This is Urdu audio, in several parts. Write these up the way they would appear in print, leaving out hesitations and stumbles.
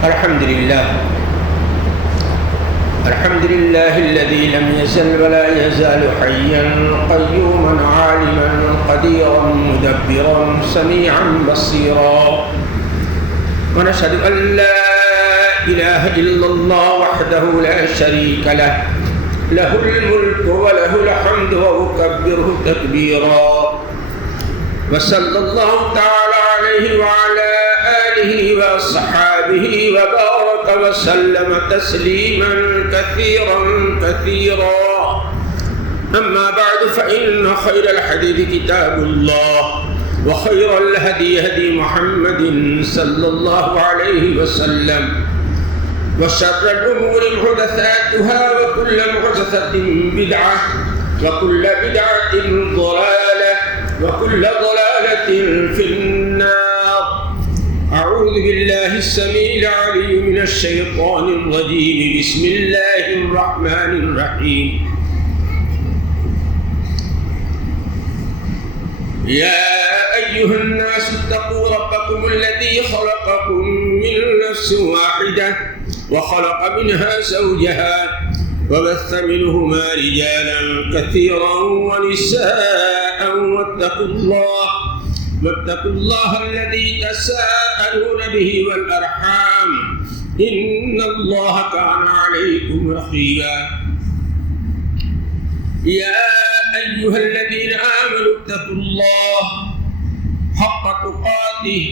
الحمد لله الذي لم يزل ولا يزال حيا قيوما عالما قديرا مدبرا سميعا بصيرا، ونشهد أن لا إله إلا الله وحده لا شريك له، له الملك وله الحمد وأكبره تكبيرا، وصلى الله تعالى عليه وعلى آله وصحابه وبارك وسلم تسليما كثيرا كثيرا. أما بعد، فإن خير الحديث كتاب الله، وخير الهدي هدي محمد صلى الله عليه وسلم، وشر الأمور محدثاتها، وكل محدثة بدعة، وكل بدعة ضلالة، وكل ضلالة في النار. أعوذ بالله السميع العليم من الشيطان الرجيم. بسم الله الرحمن الرحيم. يا أيها الناس اتقوا ربكم الذي خلقكم من نفس واحدة، وخلق منها زوجها، وبث منهما رجالا كثيرا ونساء، واتقوا الله الذي تساءلون به والأرحام، إن الله كان عليكم رقيبا. يا أيها الذين آمنوا اتقوا الله حق تقاته،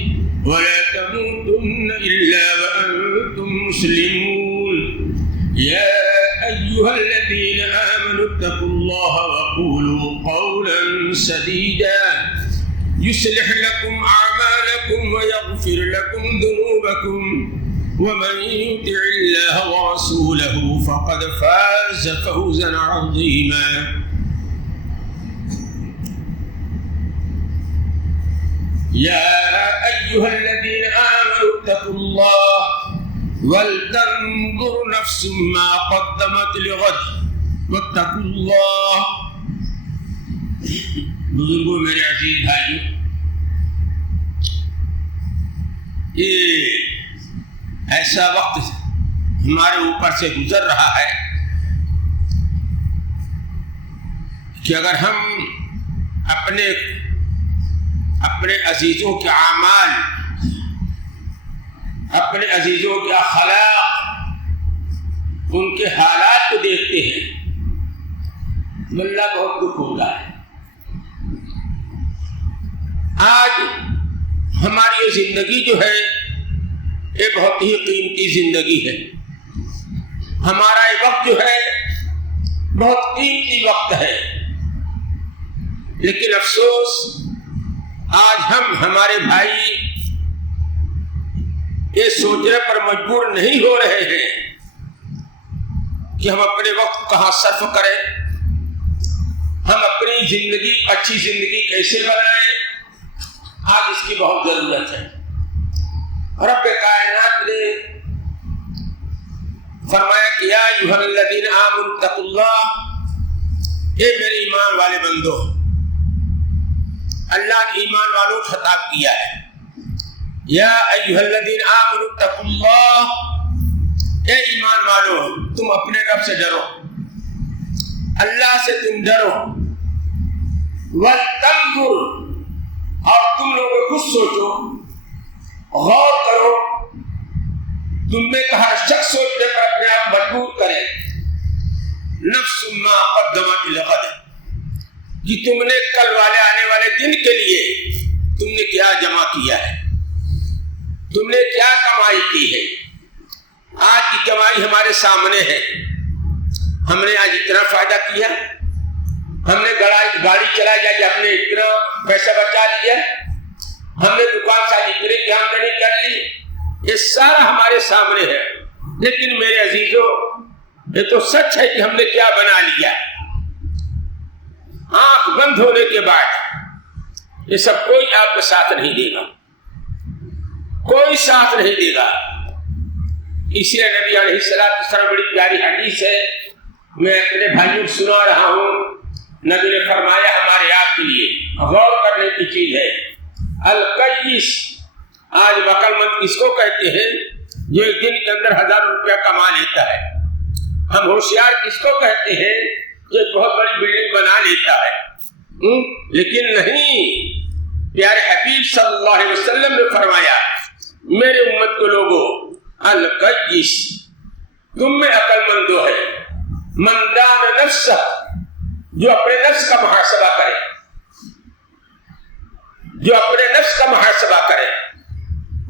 ولا تموتن إلا وأنتم مسلمون. يا أيها الذين آمنوا اتقوا الله وقولوا قولا سديدا يصلح لكم أعمالكم ويغفر لكم ذنوبكم، ومن يطع الله ورسوله فقد فاز فوزا عظيما. يا أيها الذين آمنوا اتقوا الله ولتنظر نفس ما قدمت لغد واتقوا الله. بزرگوں، میرے عزیز بھائیوں، یہ ایسا وقت ہمارے اوپر سے گزر رہا ہے کہ اگر ہم اپنے عزیزوں کے اعمال، اپنے عزیزوں کے اخلاق، ان کے حالات کو دیکھتے ہیں تو اللہ بہت دکھ ہوتا ہے. آج ہماری یہ زندگی جو ہے یہ بہت ہی قیمتی زندگی ہے. ہمارا یہ وقت جو ہے بہت قیمتی وقت ہے، لیکن افسوس آج ہم ہمارے بھائی یہ سوچنے پر مجبور نہیں ہو رہے ہیں کہ ہم اپنے وقت کہاں صرف کریں، ہم اپنی زندگی، اچھی زندگی کیسے بنائیں. آج اس کی بہت ضرورت ہے. رب کائنات نے فرمایا کہ یا ایھا الذین آمنوا اتقوا اللہ، اے میرے ایمان والے بندو. اللہ نے ایمان والوں کو خطاب کیا ہے. یا ایھا الذین آمنوا اتقوا اللہ، اے ایمان والو تم اپنے رب سے ڈرو، اللہ سے تم ڈرو. وَلْتَنْظُرْ، اور تم لوگ خود سوچو، غور کرو، تم میں کا ہر شخص سوچنے پر اپنے آپ مجبور کرے. نفس ما قدمت لغد، کہ تم نے کل والے آنے والے دن کے لیے تم نے کیا جمع کیا ہے، تم نے کیا کمائی کی ہے. آج کی کمائی ہمارے سامنے ہے. ہم نے آج اتنا فائدہ کیا، ہم نے گاڑی چلائی جا کے ہم نے اتنا پیسہ بچا لیا، ہم نے دکان سے اتنے کی آمدنی کر لی. یہ سارا ہمارے سامنے ہے. لیکن میرے عزیزوں، یہ تو سچ ہے کہ ہم نے کیا بنا لیا. آنکھ بند ہونے کے بعد یہ سب کوئی آپ کو ساتھ نہیں دے گا، کوئی ساتھ نہیں دے گا. اسی لیے نبی علیہ السلام بڑی پیاری حدیث ہے، میں اپنے بھائیوں کو سنا رہا ہوں. نبی نے فرمایا ہمارے آپ کے لیے غور کرنے کی چیز ہے. القیس، آج عقل مند کس کو کہتے ہیں؟ جو ایک دن کے اندر 1000 روپیہ کما لیتا ہے. ہم ہوشیار کس کو کہتے ہیں؟ جو بہت بڑی بلڈنگ بنا لیتا ہے. لیکن نہیں، پیارے حبیب صلی اللہ علیہ وسلم نے فرمایا میرے امت کو لوگوں، القیس تم میں عقل مند ہے من دان نفسہ، جو اپنے نفس کا محاسبہ کرے، جو اپنے نفس کا محاسبہ کرے،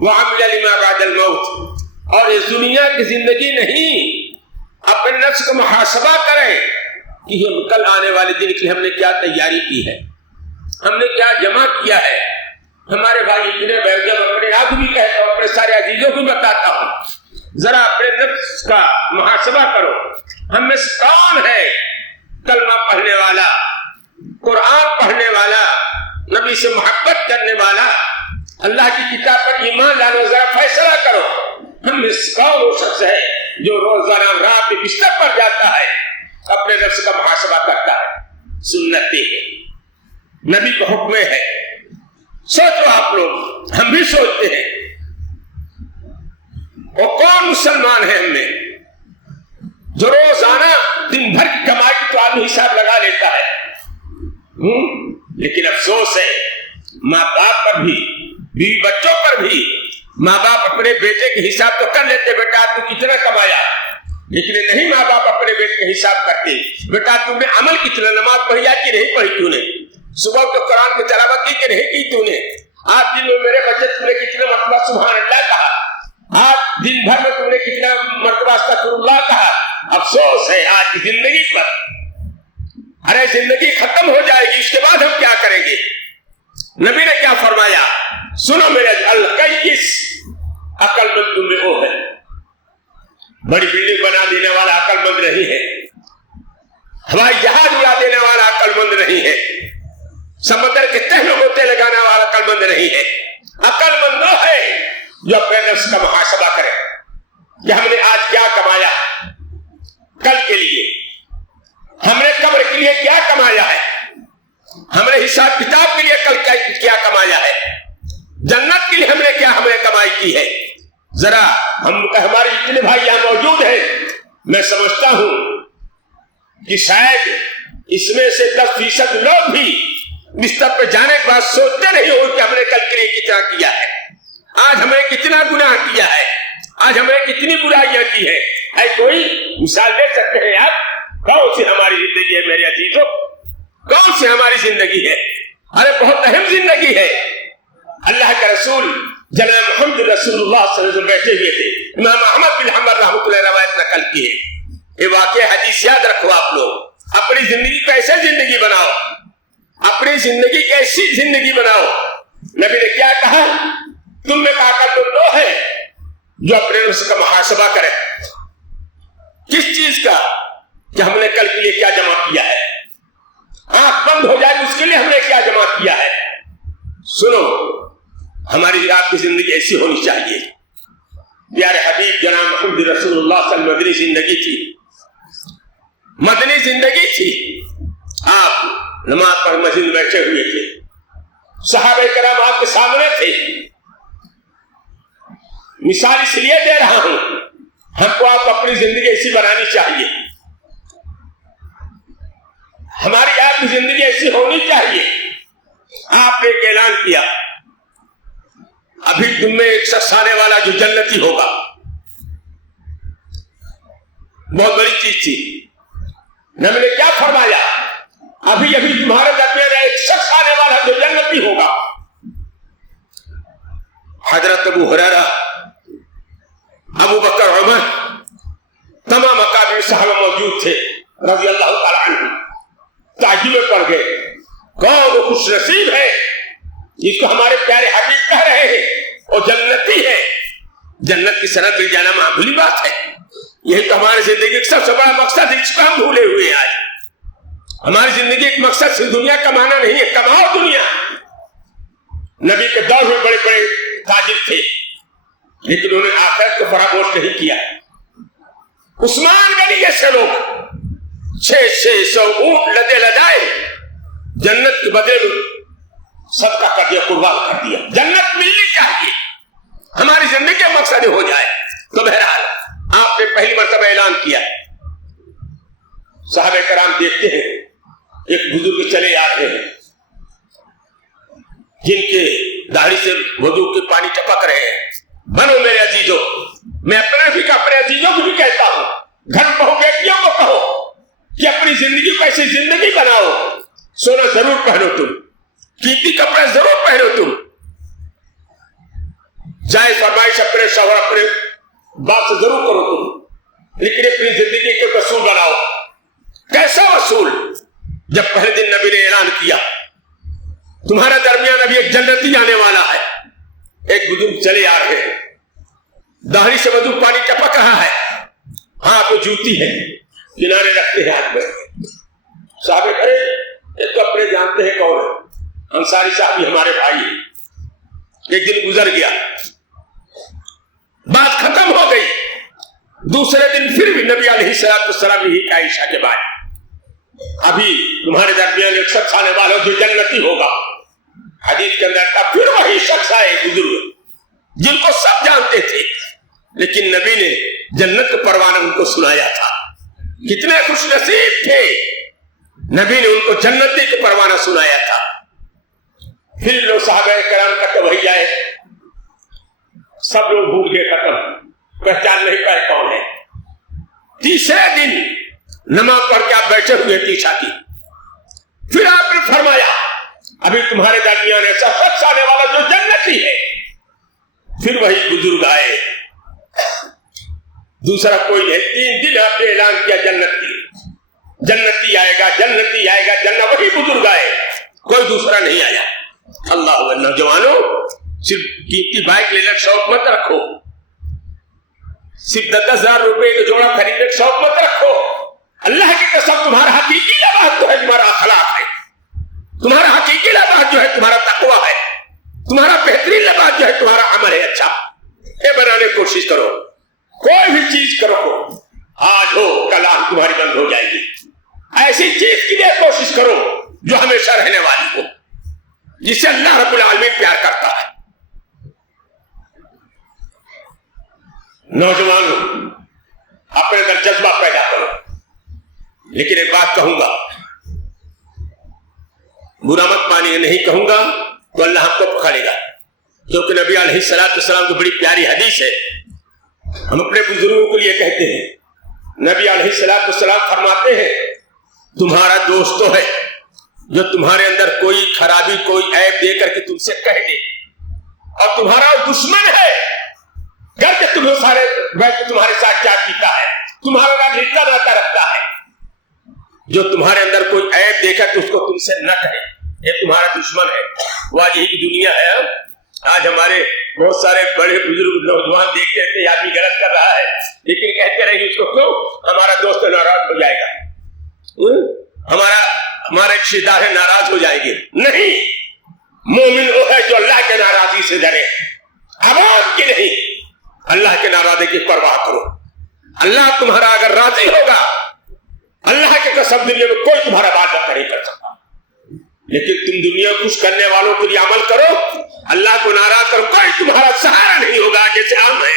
وعمل لما بعد الموت، اور اس دنیا کی زندگی نہیں، اپنے نفس کا محاسبہ کرے کہ ہم کل آنے والے دن کی ہم نے کیا تیاری کی ہے، ہم نے کیا جمع کیا ہے. ہمارے بھائی اتنے بیٹھ، جب اپنے آپ بھی کہتا ہوں، اپنے سارے عزیزوں کو بتاتا ہوں، ذرا اپنے نفس کا محاسبہ کرو. ہم میں سے کون ہے کلمہ پڑھنے والا، قرآن پڑھنے والا، نبی سے محبت کرنے والا، اللہ کی کتاب پر ایمان لانا؟ ذرا فیصلہ کرو. ہم میں سے کون وہ شخص ہے جو روزانہ رات میں بستر پر جاتا ہے، اپنے نفس کا محاسبہ کرتا ہے؟ سنت ہے، نبی کا حکم ہے. سوچو آپ لوگ، ہم بھی سوچتے ہیں. اور کون مسلمان ہے ہم میں جو روزانہ دن بھر کی کمائی کی تو آدمی حساب لگا لیتا ہے؟ لیکن افسوس ہے ماں باپ پر بھی، بیوی بچوں پر بھی. ماں باپ اپنے بیٹے کے حساب تو کر لیتے، بیٹا تو کتنا کمایا، لیکن نہیں ماں باپ اپنے بیٹے کا حساب کرتے، بیٹا تم نے عمل کتنا، نماز پڑھی کہ نہیں پڑھی تو نے، صبح تو قرآن کی تلاوت کی کہ نہیں کی تو نے، آج دن میں میرے بچے تم نے کتنا مرتبہ سبحان اللہ کہا، آج دن بھر میں تم نے کتنا مرتبہ استغفر اللہ کہا. افسوس ہے آج کی زندگی پر. ارے زندگی ختم ہو جائے گی، اس کے بعد ہم کیا کریں گے؟ نبی نے کیا فرمایا؟ سنو میرے، القیس عقل مند تم میں وہ ہے. بڑی بلڈنگ بنا دینے والا عقل مند نہیں ہے، ہوائی جہاز اڑا دینے والا عقل مند نہیں ہے، سمندر کے تہ میں غوطے لگانے والا عقل مند نہیں ہے. عقل مند وہ ہے جو اپنے نفس کا محاسبہ کرے کہ ہم نے آج کیا کمایا، کل کے لیے ہم نے قبر کے لیے کیا کمایا ہے، ہم نے حساب کتاب کے لیے کل کیا کمایا ہے، جنت کے لیے ہم نے کمائی کی ہے. ذرا ہمارے جتنے بھائی یہاں موجود ہیں، میں سمجھتا ہوں کہ شاید اس میں سے 10% لوگ بھی بستر پہ جانے کے بعد سوچتے نہیں ہو کہ ہم نے کل کے لیے کتنا کیا ہے، آج ہم نے کتنا گناہ کیا ہے، آج ہم نے کتنی برائیاں کی ہے. اے کوئی مثال دے سکتے ہیں آپ؟ کون سی ہماری زندگی ہے میرے عزیزوں؟ کون سی ہماری زندگی ہے؟ ارے بہت اہم زندگی ہے. اللہ کا رسول جناب محمد رسول اللہ صلی اللہ علیہ وسلم بیٹھے ہوئے تھے، امام احمد بن حنبل رحمۃ اللہ روایت نقل کی ہے. یہ واقعہ حدیث یاد رکھو آپ لوگ. اپنی زندگی کو ایسے زندگی بناؤ، اپنی زندگی کیسی زندگی بناؤ. نبی نے کیا کہا؟ تم میں طاقت وہ ہے جو اپنے نفس کا محاسبہ کرے. کس چیز کا؟ کہ ہم نے کل کے لیے کیا جمع کیا ہے. آنکھ بند ہو جائے اس کے لیے ہم نے کیا جمع کیا ہے. سنو، ہماری آپ کی زندگی ایسی ہونی چاہیے. پیارے حبیب جناب محمد رسول اللہ صلی اللہ علیہ وسلم مدنی زندگی تھی، مدنی زندگی تھی. آپ نماز پڑھ مسجد میں بیٹھے ہوئے تھے، صحابہ کرام آپ کے سامنے تھے. مثال اس لیے دے رہا ہوں، ہم کو آپ اپنی زندگی ایسی بنانی چاہیے، ہماری آپ کی زندگی ایسی ہونی چاہیے. آپ نے ایک اعلان کیا، ابھی تم میں ایک شخص آنے والا جو جنتی ہوگا. بہت بڑی چیز تھی. نبی نے کیا فرمایا؟ ابھی تمہارے درمیان ایک شخص آنے والا جو جنتی ہوگا. حضرت ابو ہریرہ، ابو بکر، عمر، تمام اکابر صحابہ موجود تھے رضی اللہ تعالی عنہ. تعجب میں پڑ گئے، کون وہ خوش نصیب ہے جس کو ہمارے پیارے حبیب کہہ رہے ہیں وہ جنتی ہے. جنت کی سند مل جانا معمولی بات ہے. یہی تو ہماری زندگی کا سب سے بڑا مقصد ہے، اس کو ہم بھولے ہوئے ہیں. آج ہماری زندگی ایک مقصد صرف دنیا کمانا نہیں ہے، کماؤ دنیا. نبی کے دور میں بڑے بڑے تاجر تھے، لیکن انہوں نے آخرت کو فراموش نہیں کیا. عثمان غنی جیسے لوگ 600 اونٹ لدے لدائے جنت کے بدلے میں صدقہ کر دیا، قربان کر دیا. جنت ملنی چاہیے، ہماری زندگی کا مقصد ہو جائے اعلان کیا. صحابہ کرام دیکھتے ہیں ایک بزرگ چلے آ رہے ہیں جن کے داڑھی سے وضو کے پانی ٹپک رہے ہیں. بنو میرے عزیزوں, میں اپنے عزیزوں کو بھی کہتا ہوں, گھر بہو بیٹیوں کو کہو کہ اپنی زندگی کو ایسی زندگی بناؤ. سونا ضرور پہنو تم, قیمتی کپڑے ضرور پہنو تم, جائز فرمائش اپنے شوہر اپنے باپ سے ضرور کرو تم, لیکن اپنی زندگی کے اصول بناؤ. کیسا اصول؟ جب پہلے دن نبی نے اعلان کیا تمہارے درمیان ابھی ایک جنتی آنے والا ہے. ایک بزرگ چلے آ رہے ہیں, داڑھی سے وضو پانی ٹپک رہا ہے, ہاتھ میں جوتی ہے, کنارے رکھتے ہیں ہاتھ میں. صحابہ کرے ایک تو اپنے جانتے ہیں کون ہے, انصاری صاحب ہمارے بھائی. ایک دن گزر گیا, بات ختم ہو گئی. دوسرے دن پھر بھی نبی علیہ السلام یہی کہا عشاء کے بعد, ابھی تمہارے درمیان ایک شخص آنے والا جو جنتی ہوگا. حدیث کے اندر کا پھر وہی شخص آئے بزرگ جن کو سب جانتے تھے, لیکن نبی نے جنت کا پروانہ ان کو سنایا تھا. کتنے خوش نصیب تھے, نبی نے ان کو جنتی کا پروانہ سنایا تھا. پھر لوگ صحابہ کرام کا وہی آئے, سب لوگ بھول گئے, ختم, پہچان نہیں پائے کون ہے. تیسرے دن نماز پڑھ کے آپ بیٹھے ہوئے تھے عشاء کی. پھر آپ نے فرمایا ابھی تمہارے درمیان ایسا شخص آنے والا جو جنتی ہے. پھر وہی بزرگ آئے, دوسرا کوئی نہیں. 3 دن آپ نے اعلان کیا جنتی آئے گا, جنتی آئے گا, جنت. وہی بزرگ آئے, کوئی دوسرا نہیں آیا. اللہ نوجوانوں, صرف قیمتی بائک لینے کا شوق مت رکھو, صرف 10,000 روپے کا جوڑا خریدنے کا شوق مت رکھو. اللہ کی قسم تمہارا حقیقی لباس جو ہے تمہارا اخلاق ہے, تمہارا حقیقی لباس جو ہے تمہارا تقویٰ ہے, تمہارا بہترین لباس جو ہے تمہارا عمل ہے. اچھا یہ بنانے کی کوشش کرو, کوئی بھی چیز کرو, آج ہو کل آنکھ تمہاری بند ہو جائے گی. ایسی چیز کے لیے کوشش کرو جو ہمیشہ رہنے والی ہو, جسے اللہ رب العالمین پیار کرتا ہے. نوجوانوں اپنے اندر جذبہ پیدا کرو. لیکن ایک بات کہوں گا, برا مت مانیے, نہیں کہوں گا تو اللہ ہم کو پکڑے گا, کیونکہ نبی علیہ السلام کی بڑی پیاری حدیث ہے. ہم اپنے بزرگوں کے لیے کہتے ہیں, نبی علیہ السلام فرماتے ہیں تمہارا دوست تو ہے جو تمہارے اندر کوئی خرابی کوئی عیب دے کر کے تم سے کہہ دے, اور تمہارا دشمن ہے گھر کے تمہارے ساتھ کیا پیتا ہے, تمہارا رشتہ ناتا رکھتا ہے, جو تمہارے اندر کوئی عیب دیکھا تو اس کو تم سے نہ کہے, یہ تمہارا دشمن ہے. وہ آج یہی دنیا ہے. آج ہمارے بہت سارے بڑے بزرگ نوجوان دیکھتے ہیں یہ آدمی غلط کر رہا ہے, لیکن کہتے رہے اس کو کیوں, ہمارا دوست ناراض ہو جائے گا, ہمارے رشتے دار ناراض ہو جائے گے. نہیں, مومن وہ ہے جو اللہ کے ناراضی سے ڈرے, عوام کی نہیں. اللہ کے ناراضی کی پرواہ کرو. اللہ تمہارا اگر راضی ہوگا, اللہ کے قسم دنیا میں کوئی تمہارا بات نہیں کر سکتا. لیکن تم دنیا خوش کرنے والوں کے لیے عمل کرو, اللہ کو ناراض کرو, کوئی تمہارا سہارا نہیں ہوگا. جیسے عام ہے,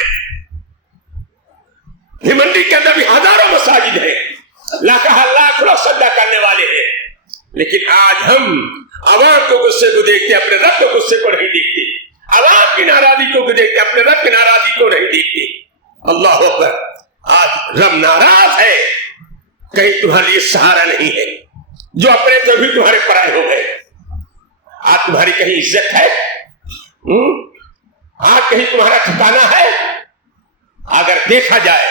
منڈی کے اندر بھی ہزاروں مساجد ہیں, لاکھ لوگ سجدہ کرنے والے ہیں, لیکن آج ہم عوام کو غصے کو دیکھتے, اپنے رب کو غصے کو نہیں دیکھتے, عوام کی ناراضی کو دیکھتے, اپنے رب کی ناراضی کو نہیں دیکھتے. اللہ اکبر, آج رب ناراض ہے, کہیں تمہارے لیے سہارا نہیں ہے, جو اپنے تو بھی تمہارے پرائے ہو گئے. آج تمہاری کہیں عزت ہے, آج کہیں تمہارا ٹھکانا ہے. اگر دیکھا جائے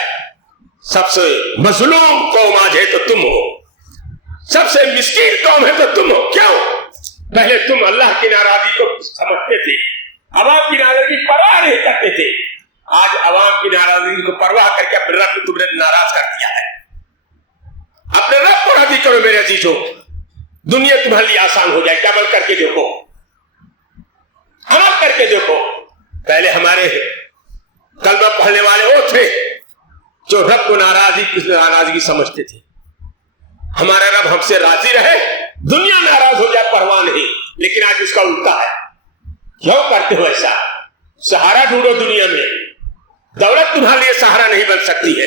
سب سے مظلوم قوم آج ہے تو تم ہو, سب سے مسکین قوم ہے تو تم ہو. کیوں؟ پہلے تم اللہ کی ناراضی کو سمجھتے تھے, عوام کی ناراضی کی پرواہ نہیں کرتے تھے. آج عوام کی ناراضی کو پرواہ کر کے اپنے رب کو تم نے ناراض کر دیا ہے. اپنے رب کو راضی کرو میرے عزیزوں, دنیا تمہارے لیے آسان ہو جائے. عمل کر کے دیکھو, عمل کر کے دیکھو. پہلے ہمارے کلمہ پڑھنے والے وہ تھے جو رب کو ناراضگی سمجھتے تھے. ہمارا رب ہم سے راضی رہے, دنیا ناراض ہو جائے پرواہ نہیں. لیکن آج اس کا الٹا ہے. کیوں کرتے ہو ایسا؟ سہارا ڈھونڈو دنیا میں, دولت تمہارے لیے سہارا نہیں بن سکتی ہے.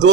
2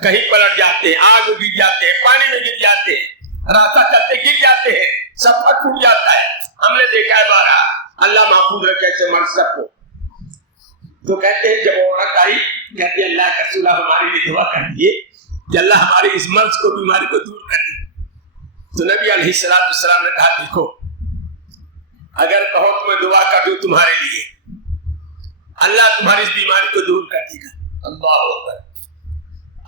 کہیں پلٹ جاتے ہیں، آگ میں گر جاتے ہیں، پانی میں گر جاتے ہیں، راستہ چلتے گر جاتے ہیں، سب پر ٹوٹ جاتا ہے. ہم نے دیکھا ہے بارہ. اللہ محفوظ رکھے ایسے مرض سب کو. تو کہتے ہیں جب عورت آئی کہتے ہیں اللہ کا رسول ہمارے لیے دعا کر دیے کہ اللہ ہماری اس مرض کو بیماری کو دور کر دے. تو نبی علیہ السلام نے کہا دیکھو اگر کہو تو میں دعا کر دوں تمہارے لیے، اللہ تمہاری اس بیماری کو دور کر دے گا. اللہ اکبر.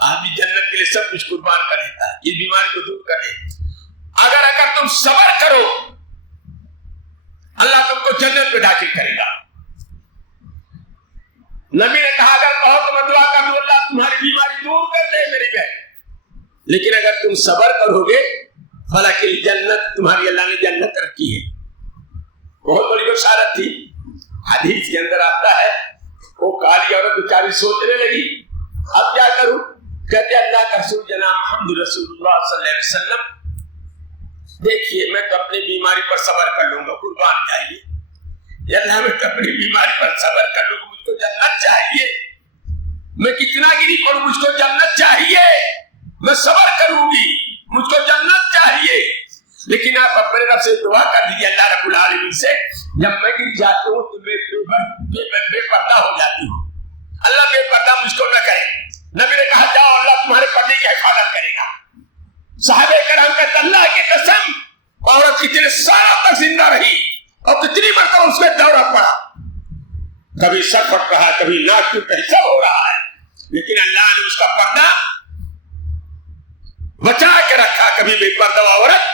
آدمی جنت کے لیے سب کچھ قربان کر دیتا ہے، یہ بیماری کو دور کر دے. اگر تم صبر کرو اللہ تم کو جنت میں داخل کرے گا. نبی نے کہا اگر کہو تو میں دعا کر دوں اللہ تمہاری بیماری دور کر دے میری بہن، لیکن اگر تم صبر کرو گے فلاکل جنت تمہاری اللہ نے جنت رکھی ہے. بہت بڑی بشارت تھی. حدیث کے اندر آتا ہے وہ کالی عورت بیچاری سوچنے لگی اب کیا کروں. کہتے اللہ کا رسول جناب محمد رسول اللہ صلی اللہ علیہ وسلم دیکھیے میں تو اپنی بیماری پر صبر کر لوں گا، قربان چاہیے. یا اللہ میں تو اپنی بیماری پر صبر کر لوں گا، مجھ کو جنت چاہیے. میں کتنا گری پڑوں مجھ کو جنت چاہیے، میں صبر کروں گی مجھ کو جنت چاہیے. لیکن آپ اپنے رب سے دعا کر دیجیے اللہ رب العالمین سے جب میں گر جاتا ہوں تو میں بے پردہ ہو جاتی ہوں، اللہ بے پردہ مجھ کو نہ کرے. نبی نے کہا جاؤ اللہ تمہارے پردے کی حفاظت کرے گا. صحابہ کرام کہتے اللہ کی قسم عورت کتنے سالوں تک زندہ رہی اور کتنی مرتبہ اس کا دورہ پڑا، کبھی سر پھٹ رہا کبھی ناک ٹوٹ رہی سب ہو رہا ہے، لیکن اللہ نے اس کا پردہ بچا کے رکھا، کبھی بے پردہ عورت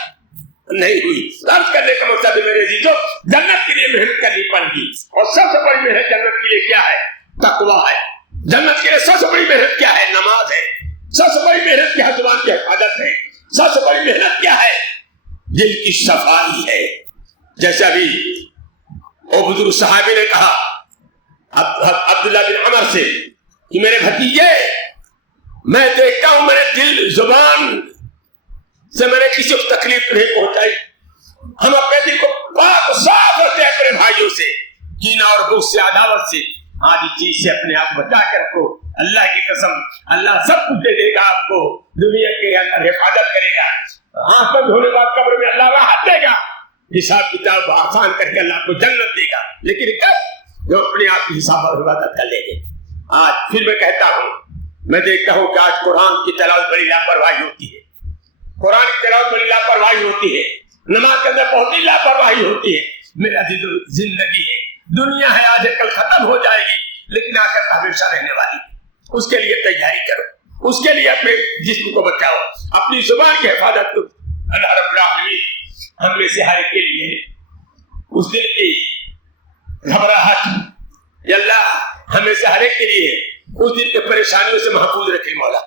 نہیں ہوئی. عرض کرنے کا مقصد میرے عزیزو جنت کے لیے محنت کرنی پڑے گی اور سب سے بڑی محنت جنت کے لیے کیا ہے؟ تقویٰ ہے. جنت کے لیے سب سے بڑی محنت کیا ہے؟ نماز ہے. سب سے بڑی محنت کیا ہے؟ زبان کی حفاظت ہے. سب سے بڑی محنت کیا ہے؟ دل کی صفائی ہے. جیسے ابھی وہ بزرگ صحابی نے کہا عبداللہ بن عمر سے کہ میرے بھتیجے میں دیکھتا ہوں میرے دل زبان سے میں نے کسی کو تکلیف نہیں پہنچائی. ہم اپنے دل کو پاک صاف رکھتے ہیں اپنے بھائیوں سے، کینہ اور بغض سے، عداوت سے. آج اس چیز سے اپنے آپ بچا کے رکھو. اللہ کی قسم اللہ سب کچھ دے دے گا آپ کو، دنیا کے اندر حفاظت کرے گا، آنکھ بند ہونے کے بعد قبر میں اللہ راحت دے گا، حساب کتاب آسان کر کے اللہ کو جنت دے گا. لیکن کب؟ جو اپنے آپ کی حساب اور عبادت کر لیں گے. آج پھر میں کہتا ہوں میں دیکھتا ہوں کہ آج قرآن کی تلاوت بڑی لاپرواہی ہوتی ہے، قرآن کی تلاوت بڑی لاپرواہی ہوتی ہے، نماز کے اندر بہت ہی لاپرواہی ہوتی ہے. میرا زندگی ہے، دنیا ہے آج کل ختم ہو جائے گی لیکن آخر ہمیشہ رہنے والی. اس کے لیے تیاری کرو، اس کے لیے اپنے جسم کو بچاؤ، اپنی زبان کی حفاظت کرو. اللہ رب العالمین ہم میں سے ہر ایک کے لیے اس دل کی گھبراہٹ یا اللہ ہمیں سے ہر ایک کے لیے اس دل کے پریشانیوں سے محفوظ رکھے. مولا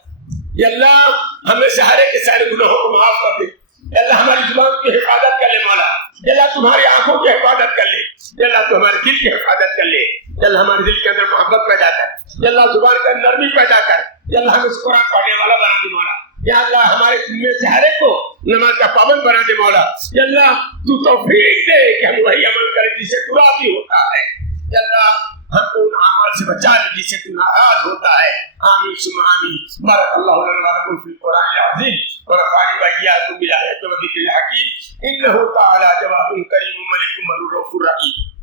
یا اللہ ہمیں سے ہر ایک کے سارے گناہوں کو معاف کر دے. یا اللہ ہماری زبان کی حفاظت کر لے. مولا یا اللہ تمہاری آنکھوں کی حفاظت کر لے. یا اللہ تو ہمارے دل کی حفاظت کر لے. یا اللہ ہمارے دل کے اندر محبت پیدا کر. یا اللہ زبان کا نرمی پیدا کر. یا اللہ ہمیں قرآن پڑھنے والا بنا دے. مولا یا اللہ ہمارے میں سے ہر ایک کو نماز کا پابند بنا دے. مولا یا اللہ تو توفیق دے کہ ہم وہی عمل کریں جس سے تو راضی ہوتا ہے. یا اللہ ہم کو ان اعمال سے بچا لے جس سے تو ناراض ہوتا ہے. آمین ثم آمین. بارک اللہ لنا ولکم فی القرآن العظیم ونفعني وإياكم بالآیات والذکر الحکیم. انہ تعالی جواد کریم ملک رؤوف رحیم.